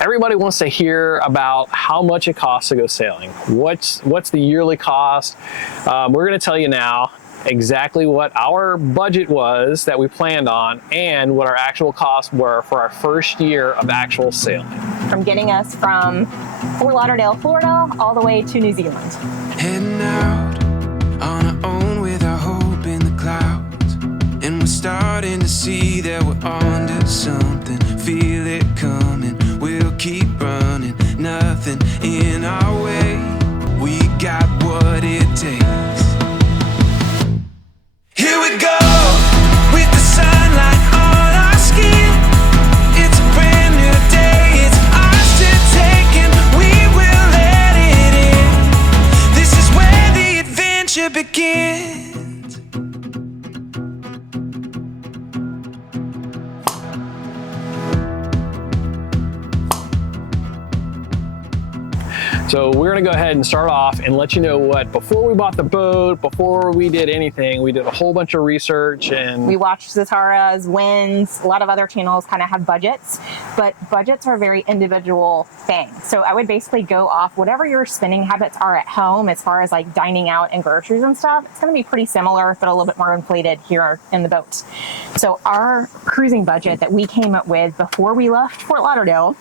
Everybody wants to hear about how much it costs to go sailing. What's the yearly cost? We're going to tell you now exactly what our budget was that we planned on and what our actual costs were for our first year of actual sailing. From getting us from Fort Lauderdale, Florida, all the way to New Zealand. Heading out on our own with our hope in the clouds, and we're starting to see that we're onto something. Feel it coming, we'll keep running, nothing in our way. We got what it takes. Here we go, with the sunlight on our skin. It's a brand new day, it's ours to take, and we will let it in. This is where the adventure begins. So we're gonna go ahead and start off and let you know what, before we bought the boat, before we did anything, we did a whole bunch of research and we watched Zatara's, Winds, a lot of other channels kind of have budgets, but budgets are a very individual thing. So I would basically go off whatever your spending habits are at home as far as like dining out and groceries and stuff. It's gonna be pretty similar, but a little bit more inflated here in the boat. So our cruising budget that we came up with before we left Fort Lauderdale,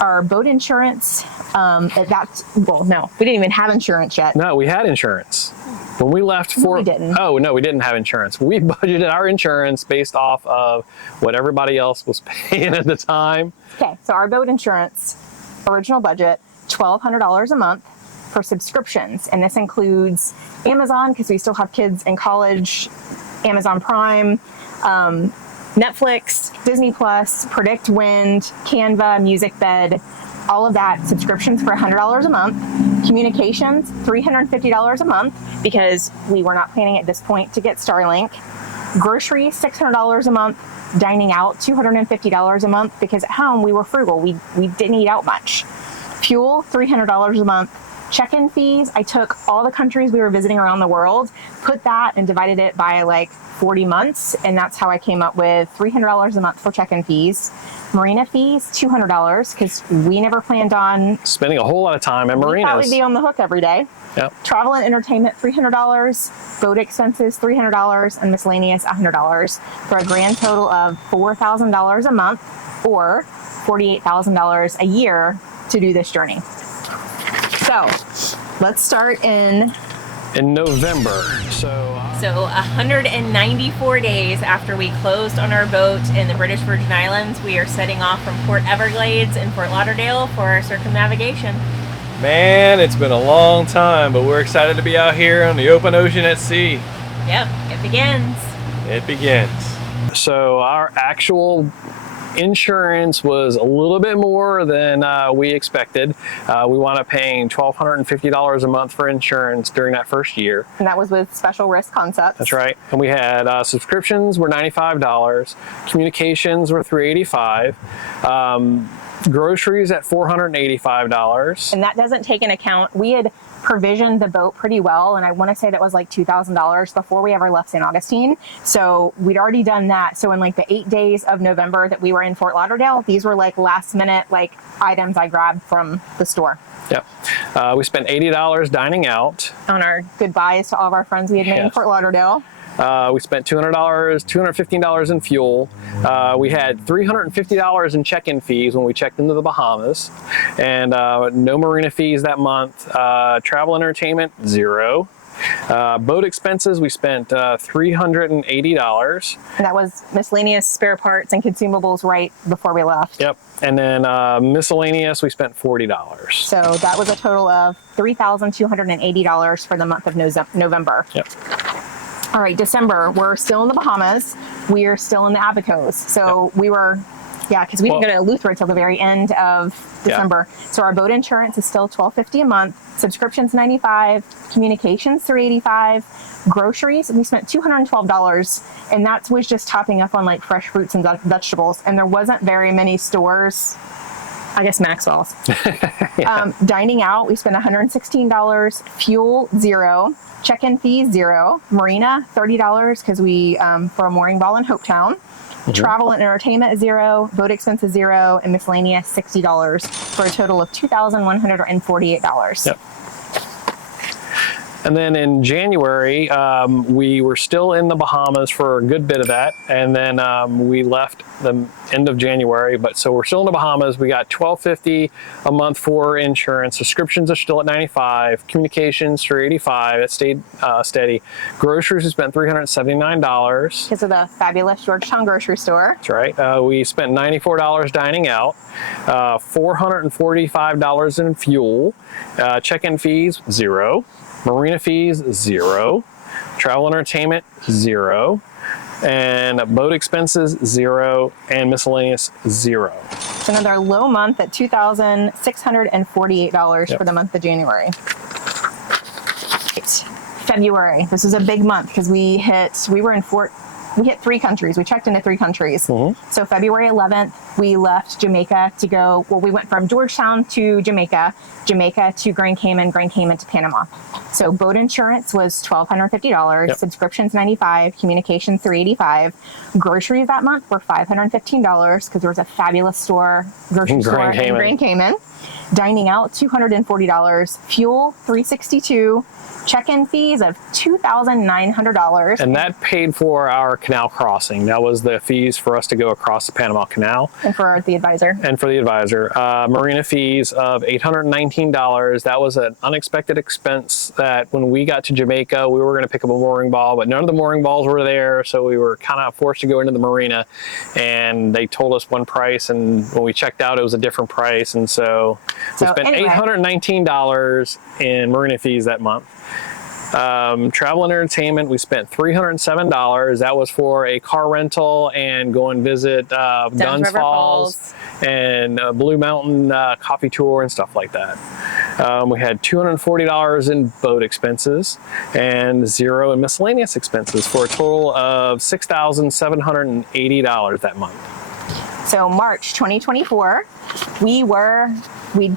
our boat insurance, no, we didn't even have insurance yet. No, we had insurance. When we left No, we didn't. Oh, no, we didn't have insurance. We budgeted our insurance based off of what everybody else was paying at the time. Okay, so our boat insurance, original budget, $1,200 a month for subscriptions. And this includes Amazon, because we still have kids in college, Amazon Prime, Netflix, Disney Plus, Predict Wind, Canva, Music Bed, all of that, subscriptions for $100 a month. Communications, $350 a month, because we were not planning at this point to get Starlink. Groceries, $600 a month. Dining out, $250 a month, because at home we were frugal. We didn't eat out much. Fuel, $300 a month. Check-in fees, I took all the countries we were visiting around the world, put that and divided it by like 40 months, and that's how I came up with $300 a month for check-in fees. Marina fees, $200, because we never planned on spending a whole lot of time at marinas. We thought we'd be on the hook every day. Yep. Travel and entertainment, $300. Boat expenses, $300, and miscellaneous, $100, for a grand total of $4,000 a month, or $48,000 a year to do this journey. So let's start in November. So 194 days after we closed on our boat in the British Virgin Islands, we are setting off from Port Everglades in Fort Lauderdale for our circumnavigation. Man, it's been a long time, but we're excited to be out here on the open ocean at sea. Yep, it begins. It begins. So our actual insurance was a little bit more than we expected. We wound up paying $1,250 a month for insurance during that first year. And that was with Special Risk Concepts. That's right. And we had subscriptions were $95, communications were $385, groceries at $485. And that doesn't take into account, we had provisioned the boat pretty well, and I want to say that was like $2,000 before we ever left St. Augustine. So we'd already done that. So in like the 8 days of November that we were in Fort Lauderdale, these were like last minute like items I grabbed from the store. Yep. We spent $80 dining out. On our goodbyes to all of our friends we had made in Fort Lauderdale. We spent $200, $215 in fuel. We had $350 in check-in fees when we checked into the Bahamas, and no marina fees that month. Travel entertainment, $0. Boat expenses, we spent $380. And that was miscellaneous spare parts and consumables right before we left. Yep. And then miscellaneous, we spent $40. So that was a total of $3,280 for the month of November. Yep. All right, December, we're still in the Bahamas. We are still in the Abacos. So we were, because we didn't go to Eleuthera till the very end of December. So our boat insurance is still $1,250 a month. Subscriptions, $95. Communications, $385. Groceries, we spent $212. And that was just topping up on like fresh fruits and vegetables. And there wasn't very many stores. I guess Maxwell's. Dining out, we spent $116. Fuel, $0. Check-in fees, $0. Marina, $30, because we for a mooring ball in Hopetown. Travel and entertainment is $0, boat expenses $0, and miscellaneous $60 for a total of $2,148. Yep. And then in January, we were still in the Bahamas for a good bit of that, and then we left the end of January. But so we're still in the Bahamas. We got $12.50 a month for insurance. Subscriptions are still at $95. Communications for $85. It stayed steady. Groceries, we spent $379 because of the fabulous Georgetown grocery store. That's right. We spent $94 dining out. $445 in fuel. Check-in fees $0. Marina fees $0, travel entertainment $0, and boat expenses $0, and miscellaneous $0. It's another low month at $2,648 for the month of January. February. This is a big month because we hit 3 countries. We checked into 3 countries. So February 11th, we left Jamaica to go, well, we went from Georgetown to Jamaica, Jamaica to Grand Cayman, Grand Cayman to Panama. So boat insurance was $1,250, subscriptions $95, communications $385. Groceries that month were $515 because there was a fabulous grocery store in Grand Cayman. Dining out $240, fuel $362. Check-in fees of $2,900. And that paid for our canal crossing. That was the fees for us to go across the Panama Canal. And for the advisor. Marina fees of $819. That was an unexpected expense that when we got to Jamaica, we were going to pick up a mooring ball, but none of the mooring balls were there. So we were kind of forced to go into the marina, and they told us one price, and when we checked out, it was a different price. And so we spent $819 in marina fees that month. Travel and entertainment, we spent $307. That was for a car rental and go and visit Dunn's Falls and Blue Mountain coffee tour and stuff like that. We had $240 in boat expenses and $0 in miscellaneous expenses for a total of $6,780 that month. So March 2024, we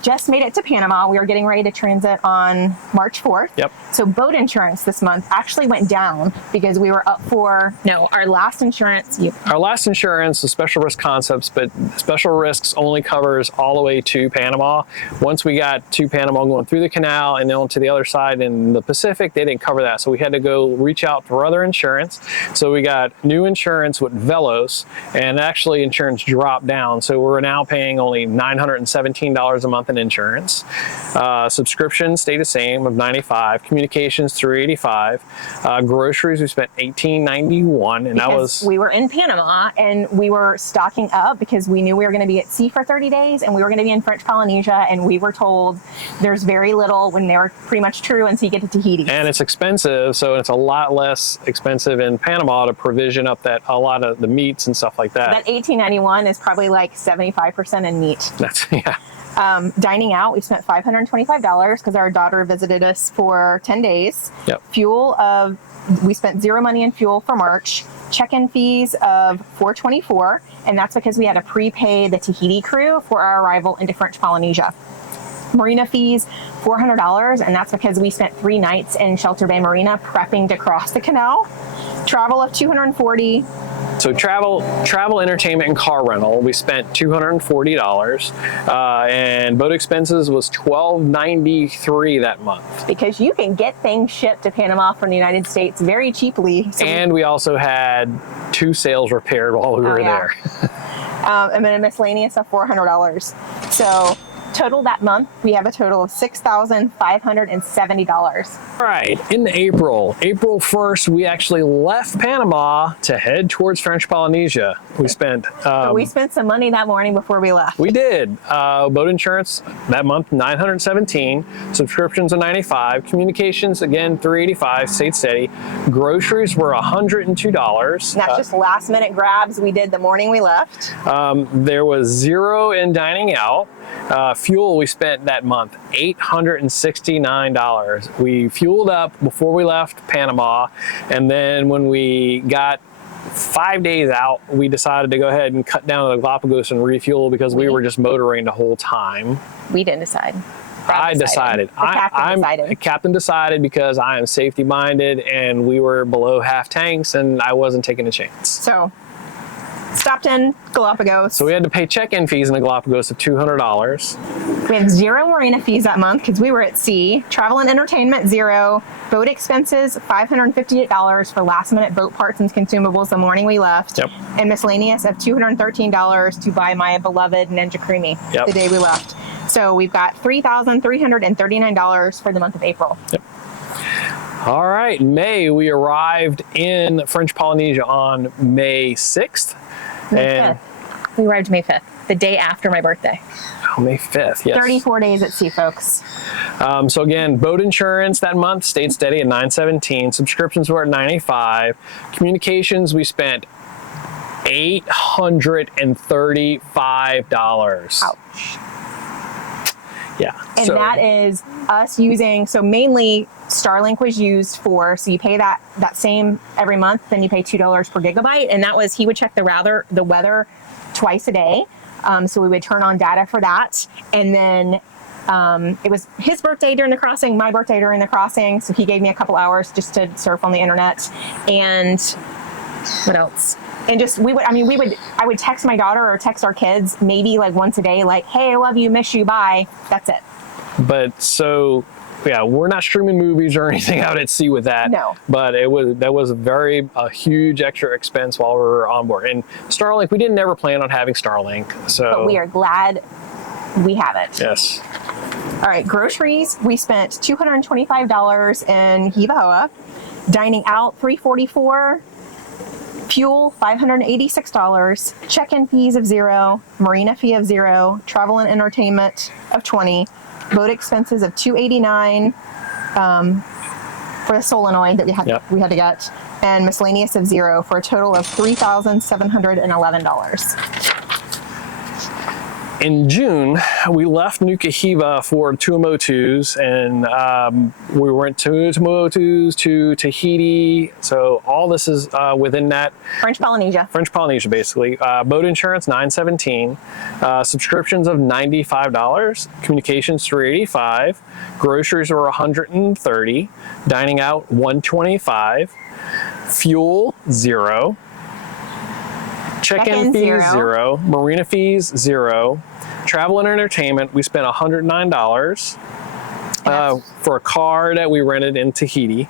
just made it to Panama. We were getting ready to transit on March 4th. Yep. So boat insurance this month actually went down because we were up for, our last insurance. Our last insurance is special risk concepts, but special risks only covers all the way to Panama. Once we got to Panama, going through the canal and then to the other side in the Pacific, they didn't cover that. So we had to go reach out for other insurance. So we got new insurance with Velos, and actually insurance dropped down. So we're now paying only $917 a month in insurance. Subscription stayed the same of $95. Communications $385. Groceries we spent $18.91, and that was we were in Panama and we were stocking up because we knew we were going to be at sea for 30 days and we were going to be in French Polynesia, and we were told there's very little, when they were pretty much true until you get to Tahiti. And it's expensive, so it's a lot less expensive in Panama to provision up a lot of the meats and stuff like that. That $18.91 is probably like 75% in meat. That's Dining out, we spent $525 because our daughter visited us for 10 days. Yep. We spent $0 money in fuel for March. Check-in fees of $424, and that's because we had to prepay the Tahiti crew for our arrival into French Polynesia. Marina fees $400, and that's because we spent 3 nights in Shelter Bay Marina prepping to cross the canal. Travel of $240. So travel, entertainment, and car rental, we spent $240, and boat expenses was $12.93 that month. Because you can get things shipped to Panama from the United States very cheaply. So and we also had 2 sails repaired while we were there. And then a miscellaneous of $400. So total that month, we have a total of $6,570. All right, in April 1st, we actually left Panama to head towards French Polynesia. We spent we spent some money that morning before we left. We did. Boat insurance that month, $917. Subscriptions of $95. Communications, again, $385, stayed steady. Groceries were $102. And that's just last minute grabs we did the morning we left. There was $0 in dining out. Fuel we spent that month, $869. We fueled up before we left Panama, and then when we got 5 days out, we decided to go ahead and cut down to the Galapagos and refuel because we were just motoring the whole time. We didn't decide. I decided. The captain decided because I am safety minded, and we were below half tanks and I wasn't taking a chance. So stopped in Galapagos. So we had to pay check-in fees in the Galapagos of $200. We had 0 marina fees that month because we were at sea. Travel and entertainment, 0. Boat expenses, $558 for last-minute boat parts and consumables the morning we left. Yep. And miscellaneous of $213 to buy my beloved Ninja Creamy Yep. the day we left. So we've got $3,339 for the month of April. Yep. All right, May, we arrived in French Polynesia on May 6th. May And 5th. We arrived May 5th, the day after my birthday. oh, May 5th, yes. 34 days at sea, folks. So again, boat insurance that month stayed steady at $917. Subscriptions were at $95. Communications, we spent $835. Ouch. Yeah. And that is us using, so mainly Starlink was used for, so you pay that same every month, then you pay $2 per gigabyte. And that was, he would check the weather twice a day. So we would turn on data for that. And then it was his birthday during the crossing, my birthday during the crossing. So he gave me a couple hours just to surf on the internet. And what else? And just, I would text my daughter or text our kids maybe like once a day, like, hey, I love you, miss you, bye. That's it. But so, yeah, we're not streaming movies or anything out at sea with that. No. But that was a huge extra expense while we were on board. And Starlink, we didn't never plan on having Starlink. So. But we are glad we have it. Yes. All right, groceries, we spent $225 in Hiva Hoa. Dining out, $344. Fuel, $586. Check-in fees of 0. Marina fee of 0. Travel and entertainment of 20. Boat expenses of $289 for the solenoid that we had to get, and miscellaneous of 0 for a total of $3,711. In June, we left Nuka Hiva for Tuamotus, and we went to Tuamotus to Tahiti. So all this is within that. French Polynesia, basically. Boat insurance, $917. Subscriptions of $95. Communications, $385. Groceries were $130. Dining out, $125. Fuel, 0. Check-in fees, 0. Marina fees, 0. Travel and entertainment, we spent $109 for a car that we rented in Tahiti.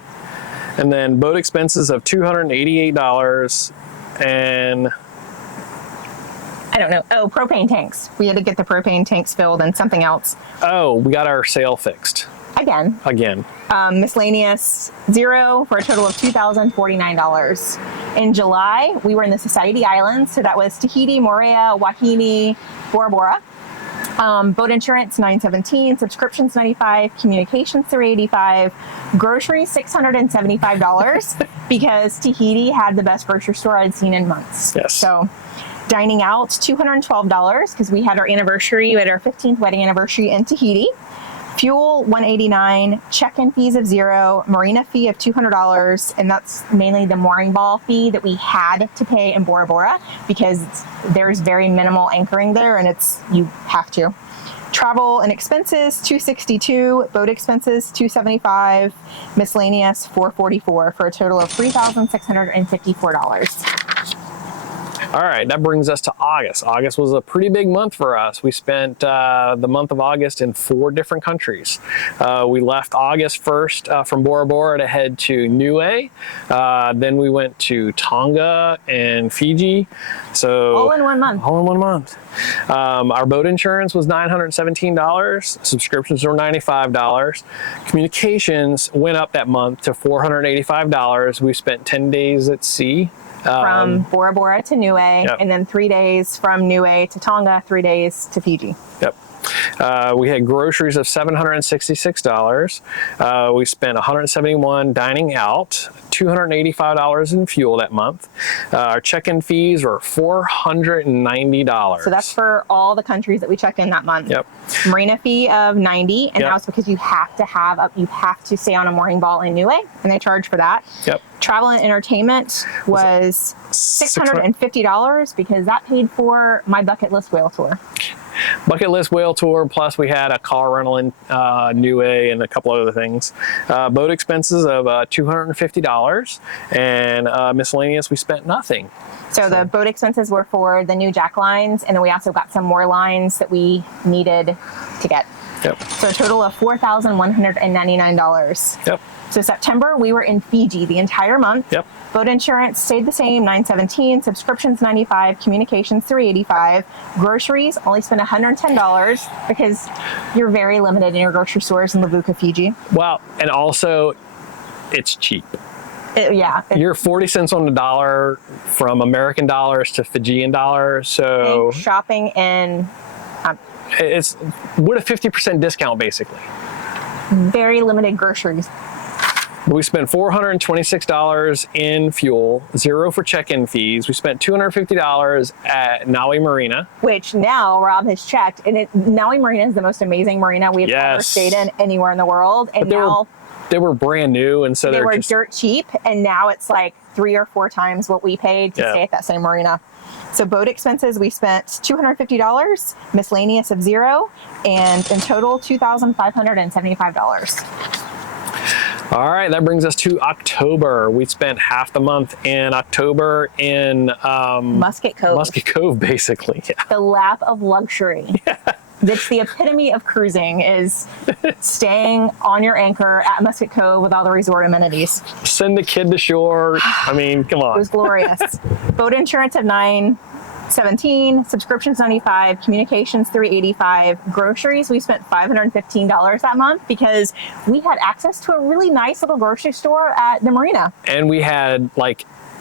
And then boat expenses of $288 and... I don't know. Oh, propane tanks. We had to get the propane tanks filled and something else. Oh, we got our sail fixed. Again. Miscellaneous, 0 for a total of $2,049. In July, we were in the Society Islands. So that was Tahiti, Moorea, Wahine, Bora Bora. Boat insurance, $917. Subscriptions, $95. Communications, $385. Groceries, $675 because Tahiti had the best grocery store I'd seen in months. Yes. So dining out, $212 because we had our anniversary. We had our 15th wedding anniversary in Tahiti. Fuel, $189, check-in fees of 0, marina fee of $200, and that's mainly the mooring ball fee that we had to pay in Bora Bora because there's very minimal anchoring there, and you have to. Travel and expenses, $262, boat expenses, $275, miscellaneous, $444 for a total of $3,654. All right, that brings us to August. August was a pretty big month for us. We spent the month of August in 4 different countries. We left August 1st from Bora Bora to head to Niue. Then we went to Tonga and Fiji. So all in 1 month. All in 1 month. Our boat insurance was $917. Subscriptions were $95. Communications went up that month to $485. We spent 10 days at sea. From Bora Bora to Niue, and then 3 days from Niue to Tonga, 3 days to Fiji. Yep. We had groceries of $766. We spent $171 dining out, $285 in fuel that month. Our check-in fees were $490. So that's for all the countries that we checked in that month. Yep. Marina fee of $90, and Yep. that's because you have to stay on a mooring ball in Niue, and they charge for that. Yep. Travel and entertainment was $650 because that paid for my bucket list whale tour. bucket list whale tour, plus we had a car rental in Niue and a couple other things. Boat expenses of $250, and miscellaneous, we spent nothing. So the boat expenses were for the new jack lines, and then we also got some more lines that we needed to get. Yep. So a total of $4,199. Yep. So September, we were in Fiji the entire month. Yep. Boat insurance stayed the same, $917. Subscriptions, $95. Communications, $385. Groceries, only spent $110 because you're very limited in your grocery stores in Levuka, Fiji. Well, and also, it's cheap. You're 40 cents on the dollar from American dollars to Fijian dollars. So shopping in it's with a 50% discount, basically. Very limited groceries. We spent $426 in fuel, $0 for check-in fees. We spent $250 at Naui Marina. Which now Rob has checked, and Naui Marina is the most amazing marina we've ever stayed in anywhere in the world. And they were brand new, and so they were dirt cheap, and now it's like 3 or 4 times what we paid to stay at that same marina. So boat expenses, we spent $250, miscellaneous of $0, and in total $2,575. All right, that brings us to October. We spent half the month in October in Musket Cove. Musket Cove, basically. Yeah. The lap of luxury. That's the epitome of cruising, is staying on your anchor at Musket Cove with all the resort amenities. Send the kid to shore. I mean, come on. It was glorious. Boat insurance of $917, subscriptions $95, communications $385, groceries we spent $515 that month because we had access to a really nice little grocery store at the marina. And we had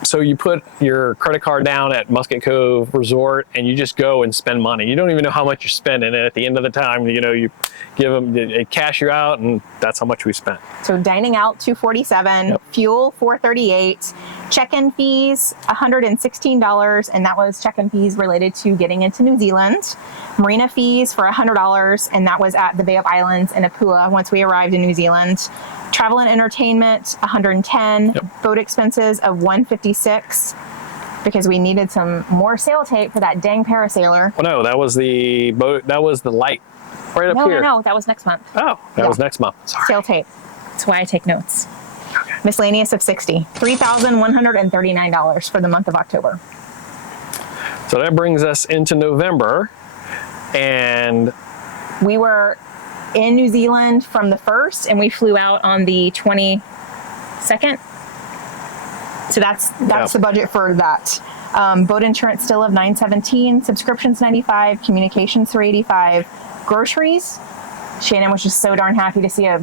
so you put your credit card down at Musket Cove Resort and you just go and spend money. You don't even know how much you're spending, and at the end of the time, you give them, they cash you out, and that's how much we spent. So dining out $247, fuel $438, check-in fees $116, and that was check-in fees related to getting into New Zealand. Marina fees for $100, and that was at the Bay of Islands in Apua once we arrived in New Zealand. Travel and entertainment, $110. Boat expenses of $156 because we needed some more sail tape for that dang parasailer. Well, no, that was the boat. That was the light right up here. No, that was next month. Oh, that was next month. Sorry. Sail tape. That's why I take notes. Okay. Miscellaneous of $60. $3,139 for the month of October. So that brings us into November, and we were in New Zealand from the 1st, and we flew out on the 22nd. So that's the budget for that. Boat insurance still of $917, subscriptions $95, communications $385, groceries. Shannon was just so darn happy to see a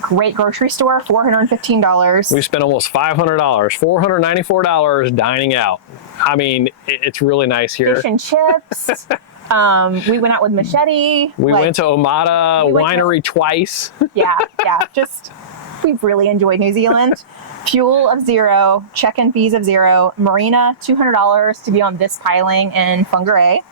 great grocery store, $415. We spent almost $500, $494 dining out. I mean, it's really nice here. Fish and chips. We went out with Machete. We went to Omada Winery twice. Yeah. We've really enjoyed New Zealand. Fuel of $0, check-in fees of $0, marina $200 to be on this piling in Whangarei.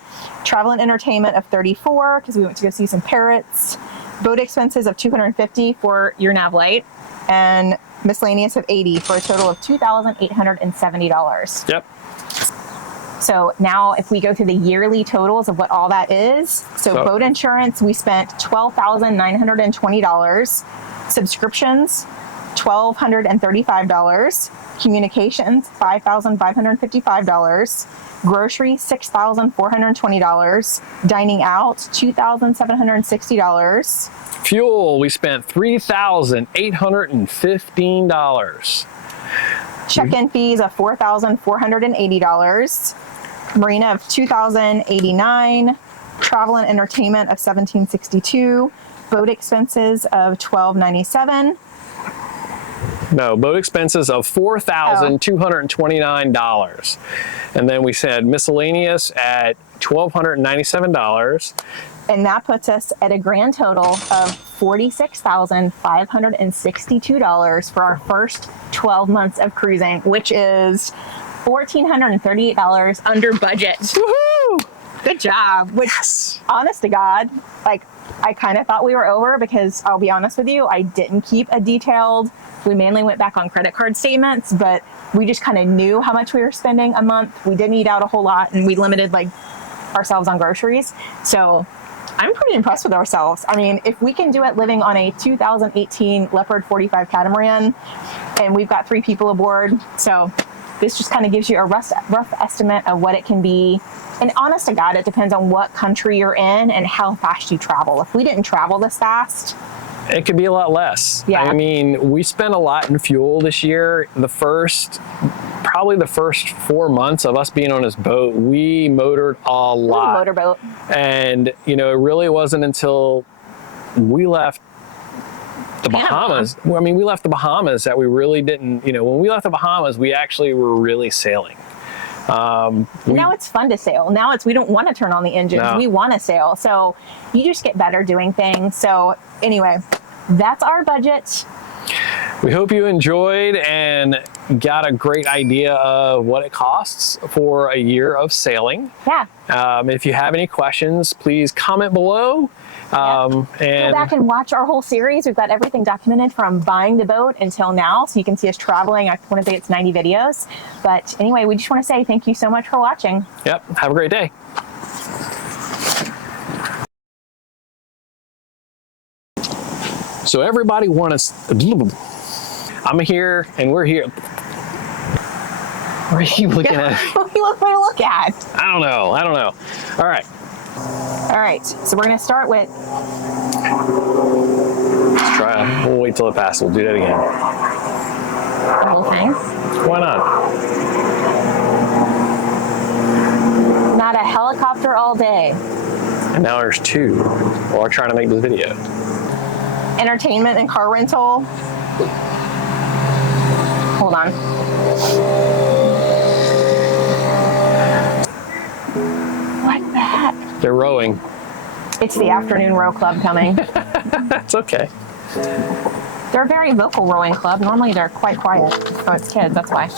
Travel and entertainment of $34 because we went to go see some parrots. Boat expenses of $250 for your nav light, and miscellaneous of $80 for a total of $2,870. Yep. So now if we go through the yearly totals of what all that is, so boat insurance, we spent $12,920, subscriptions, $1,235, communications, $5,555, groceries, $6,420, dining out, $2,760. Fuel, we spent $3,815. Check-in fees of $4,480. Marina of $2,089, travel and entertainment of $1,762, boat expenses of $1,297. No, boat expenses of $4,229. And then we said miscellaneous at $1,297. And that puts us at a grand total of $46,562 for our first 12 months of cruising, which is $1,438 under budget. Woohoo! Good job. Which, honest to God, I kind of thought we were over because I'll be honest with you, I didn't keep a detailed, we mainly went back on credit card statements, but we just kind of knew how much we were spending a month. We didn't eat out a whole lot, and we limited ourselves on groceries. So I'm pretty impressed with ourselves. I mean, if we can do it living on a 2018 Leopard 45 catamaran, and we've got 3 people aboard, so this just kind of gives you a rough estimate of what it can be. And honest to God, it depends on what country you're in and how fast you travel. If we didn't travel this fast, it could be a lot less. Yeah. I mean, we spent a lot in fuel this year. Probably the first 4 months of us being on this boat, we motored a lot. Motorboat. And, you know, it really wasn't until we left the Bahamas. I mean, we left the Bahamas that we really didn't, you know, when we left the Bahamas, we actually were really sailing. Now it's fun to sail. Now we don't want to turn on the engines. No. We want to sail. So you just get better doing things. So anyway, that's our budget. We hope you enjoyed and got a great idea of what it costs for a year of sailing. Yeah. If you have any questions, please comment below. Go back and watch our whole series. We've got everything documented from buying the boat until now, so you can see us traveling. I want to say it's 90 videos. But anyway, we just want to say thank you so much for watching. Yep. Have a great day. So everybody wants. I'm here and we're here. What are you looking at? What do you want me to look at? I don't know. All right. All right, so we're going to start with... Let's try. We'll wait till it passes. We'll do that again. the whole thing. Why not? Not a helicopter all day. And now there's 2 while we're trying to make this video. Entertainment and car rental. Hold on. What the heck? They're rowing. It's the afternoon row club coming. That's okay. They're a very vocal rowing club. Normally they're quite quiet. Oh, it's kids, that's why.